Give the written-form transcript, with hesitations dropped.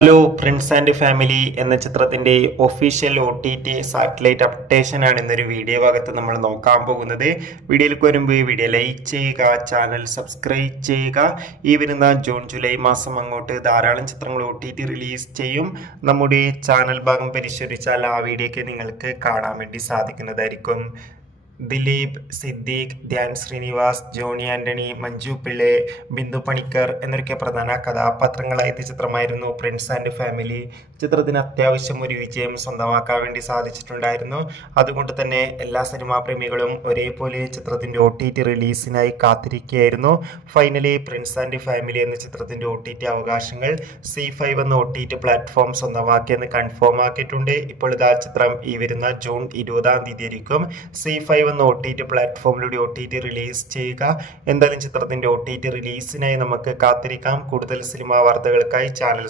Hello friends and family എന്ന ചിത്രത്തിന്റെ official OTT satellite updation ആണ് ഇന്നൊരു വീഡിയോ ഭാഗത്ത് നമ്മൾ നോക്കാൻ പോകുന്നത്. വീഡിയോയിലേക്ക് വരുമ്പോൾ വീഡിയോ ലൈക്ക് ചെയ്യുക, ചാനൽ സബ്സ്ക്രൈബ് ചെയ്യുക. ഈ വരുന്ന ജൂൺ ജൂലൈ മാസം അങ്ങോട്ട് ധാരാളം ചിത്രങ്ങൾ OTT റിലീസ് ചെയ്യും. നമ്മുടെ ചാനൽ ഭാഗം പരിശോധിച്ചാൽ ആ വീഡിയോക്ക് നിങ്ങൾക്ക് കാണാൻ വേണ്ടി സാധിക്കുന്നതായിരിക്കും. ദിലീപ്, സിദ്ദീഖ്, ധ്യാൻ ശ്രീനിവാസ്, ജോണി ആന്റണി, മഞ്ജു പിള്ളെ, ബിന്ദു പണിക്കർ എന്നൊക്കെ പ്രധാന കഥാപാത്രങ്ങളായ ചിത്രമായിരുന്നു ഫ്രണ്ട്സ് ആൻഡ് ഫാമിലി. ചിത്രത്തിന് അത്യാവശ്യം ഒരു വിജയം സ്വന്തമാക്കാൻ വേണ്ടി സാധിച്ചിട്ടുണ്ടായിരുന്നു. അതുകൊണ്ട് തന്നെ എല്ലാ സിനിമാ പ്രേമികളും ഒരേപോലെ ചിത്രത്തിന്റെ OTT റിലീസിനായി കാത്തിരിക്കുകയായിരുന്നു. ഫൈനലി ഫ്രണ്ട്സ് ആൻഡ് ഫാമിലി എന്ന ചിത്രത്തിന്റെ OTT അവകാശങ്ങൾ C5 എന്ന OTT പ്ലാറ്റ്ഫോം സ്വന്തമാക്കിയെന്ന് കൺഫേം ആക്കിയിട്ടുണ്ട്. ഇപ്പോൾ ഇതാ ചിത്രം ഈ വരുന്ന ജൂൺ 20-ാം തീയതി ആയിരിക്കും C5 എന്ന OTT പ്ലാറ്റ്ഫോമിലൂടെ OTT റിലീസ് ചെയ്യുക. എന്തായാലും ചിത്രത്തിന്റെ OTT റിലീസിനായി നമുക്ക് കാത്തിരിക്കാം. കൂടുതൽ സിനിമാ വാർത്തകൾക്കായി ചാനൽ